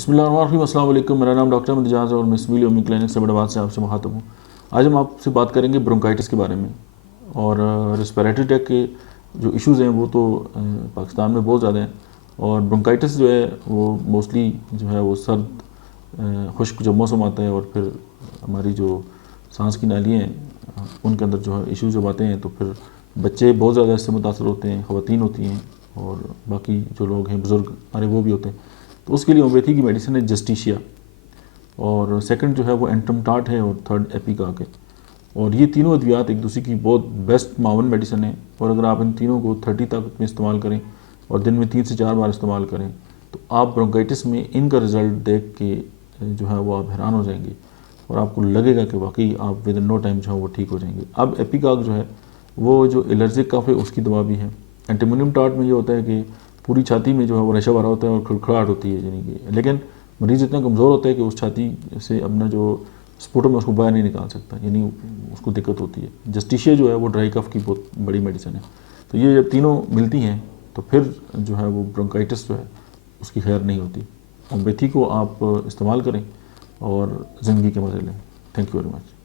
بسم اللہ الرحمن الرحیم. السلام علیکم. میرا نام ڈاکٹر احمد اجاز اور میں سملی امی کلینک سے بڑا سے آپ سے مخاطب ہوں. آج ہم آپ سے بات کریں گے برونکائٹس کے بارے میں. اور ریسپیریٹری ٹریک کے جو ایشوز ہیں وہ تو پاکستان میں بہت زیادہ ہیں. اور برونکائٹس جو ہے وہ موسٹلی جو ہے وہ سرد خشک جب موسم آتا ہے اور پھر ہماری جو سانس کی نالیاں ہیں ان کے اندر جو ہے ایشوز جب آتے ہیں تو پھر بچے بہت زیادہ اس سے متاثر ہوتے ہیں, خواتین ہوتی ہیں اور باقی جو لوگ ہیں بزرگ ہمارے وہ بھی ہوتے ہیں. تو اس کے لیے ہومیوپیتھی کی میڈیسن ہے جسٹیشیا, اور سیکنڈ جو ہے وہ اینٹرمٹاٹ ہے, اور تھرڈ ایپیکاک ہے. اور یہ تینوں ادویات ایک دوسرے کی بہت بیسٹ معاون میڈیسن ہے. اور اگر آپ ان تینوں کو 30 طاقت میں استعمال کریں اور دن میں 3 سے 4 بار استعمال کریں تو آپ برونکائٹس میں ان کا رزلٹ دیکھ کے جو ہے وہ آپ حیران ہو جائیں گے اور آپ کو لگے گا کہ واقعی آپ ود ان نو ٹائم جو ہے وہ ٹھیک ہو جائیں گے. اب ایپیکاک جو ہے وہ جو الرجک کف ہے اس کی دوا بھی ہے. اینٹیمونیم ٹاٹ میں یہ ہوتا ہے کہ پوری چھاتی میں جو ہے وہ ریشہ بھرا ہوتا ہے اور کھڑکھڑاہٹ ہوتی ہے, یعنی کہ لیکن مریض اتنا کمزور ہوتا ہے کہ اس چھاتی سے اپنا جو سپوٹم ہے اس کو باہر نہیں نکال سکتا, یعنی اس کو دقت ہوتی ہے. جسٹیشیا جو ہے وہ ڈرائی کف کی بہت بڑی میڈیسن ہے. تو یہ جب تینوں ملتی ہیں تو پھر جو ہے وہ برونکائٹس جو ہے اس کی خیر نہیں ہوتی. ہومیوپیتھی کو آپ استعمال کریں اور زندگی کے مزے لیں. Thank you very much.